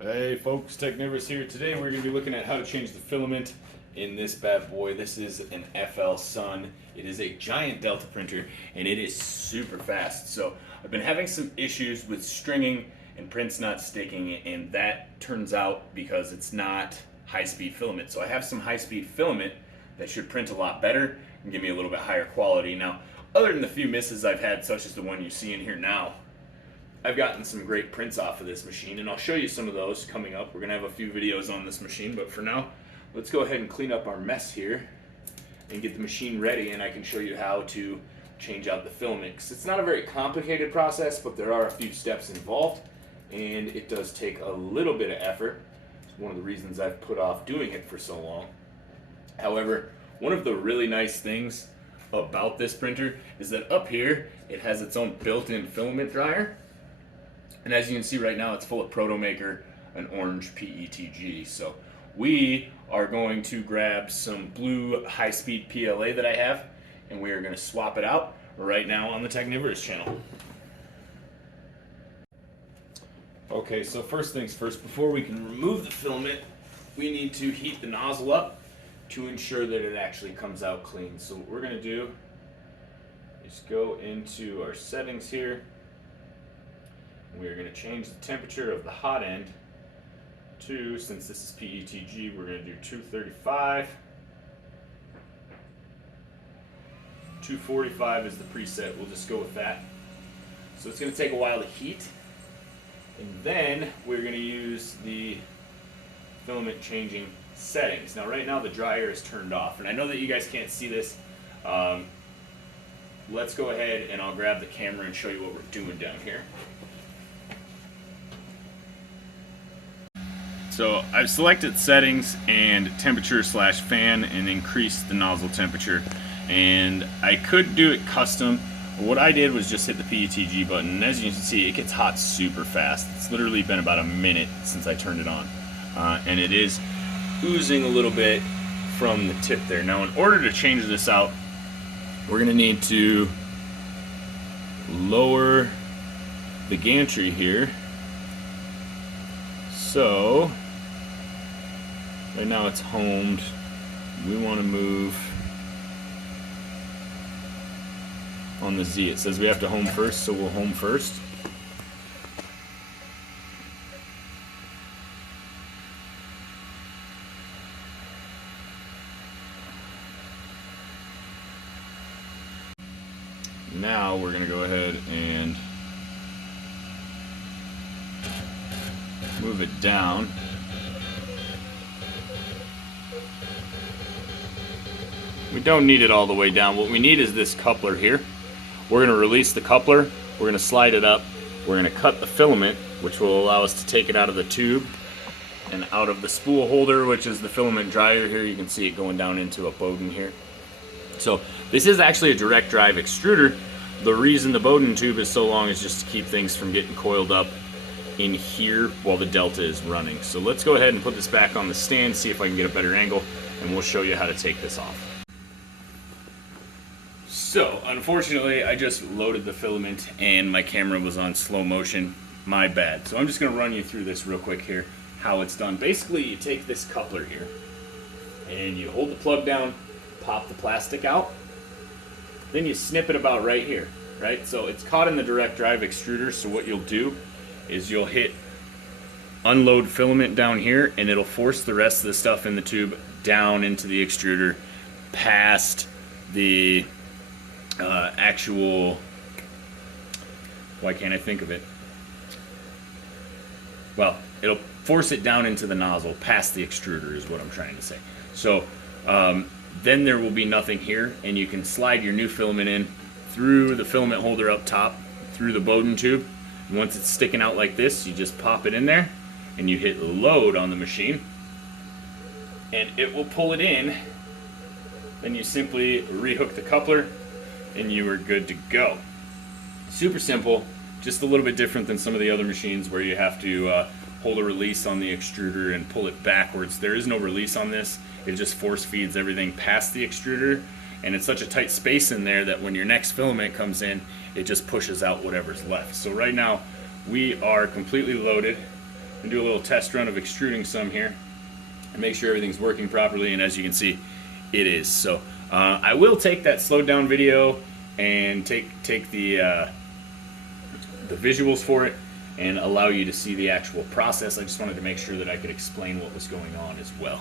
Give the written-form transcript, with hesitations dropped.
Hey folks, Technivorous here. Today we're going to be looking at how to change the filament in this bad boy. This is an FLSUN. It is a giant Delta printer and it is super fast. So I've been having some issues with stringing and prints not sticking, and that turns out because it's not high-speed filament. So I have some high-speed filament that should print a lot better and give me a little bit higher quality. Now, other than the few misses I've had, such as the one you see in here now, I've gotten some great prints off of this machine, and I'll show you some of those coming up. We're going to have a few videos on this machine, but for now, let's go ahead and clean up our mess here and get the machine ready, and I can show you how to change out the filament. 'Cause it's not a very complicated process, but there are a few steps involved, and it does take a little bit of effort. It's one of the reasons I've put off doing it for so long. However, one of the really nice things about this printer is that up here, it has its own built-in filament dryer. And as you can see right now, it's full of Protomaker, an orange PETG. So we are going to grab some blue high-speed PLA that I have, and we are going to swap it out right now on the Technivorous channel. Okay, so first things first, before we can remove the filament, we need to heat the nozzle up to ensure that it actually comes out clean. So what we're going to do is go into our settings here. We're going to change the temperature of the hot end to, since this is PETG, we're going to do 235. 245 is the preset. We'll just go with that. So it's going to take a while to heat. And then we're going to use the filament changing settings. Now right now the dryer is turned off, and I know that you guys can't see this. Let's go ahead and I'll grab the camera and show you what we're doing down here. So I've selected settings and temperature/fan and increased the nozzle temperature, and I could do it custom. What I did was just hit the PETG button, and as you can see, it gets hot super fast. It's literally been about a minute since I turned it on, and it is oozing a little bit from the tip there. Now in order to change this out, we're going to need to lower the gantry here. So right now it's homed. We want to move on the Z. It says we have to home first, so we'll home first. Now we're going to go ahead and move it down. We don't need it all the way down. What we need is this coupler here. We're going to release the coupler, we're going to slide it up, we're going to cut the filament, which will allow us to take it out of the tube and out of the spool holder, which is the filament dryer here. You can see it going down into a Bowden here. So this is actually a direct drive extruder. The reason the Bowden tube is so long is just to keep things from getting coiled up in here while the Delta is running. So let's go ahead and put this back on the stand, see if I can get a better angle, and we'll show you how to take this off. So unfortunately I just loaded the filament and my camera was on slow motion. My bad. So I'm just going to run you through this real quick here, how it's done. Basically you take this coupler here and you hold the plug down, pop the plastic out, then you snip it about right here, right? So it's caught in the direct drive extruder, so what you'll do is you'll hit unload filament down here, and it'll force the rest of the stuff in the tube down into the extruder past the actual, why can't I think of it? Well, it'll force it down into the nozzle past the extruder is what I'm trying to say. So then there will be nothing here, and you can slide your new filament in through the filament holder up top, through the Bowden tube. And once it's sticking out like this, you just pop it in there, and you hit load on the machine, and it will pull it in. Then you simply rehook the coupler, and you are good to go. Super simple, just a little bit different than some of the other machines where you have to hold a release on the extruder and pull it backwards. There is no release on this. It just force feeds everything past the extruder, and it's such a tight space in there that when your next filament comes in, it just pushes out whatever's left. So right now we are completely loaded and do a little test run of extruding some here and make sure everything's working properly, and as you can see, it is. So I will take that slowed down video and take the visuals for it and allow you to see the actual process. I just wanted to make sure that I could explain what was going on as well.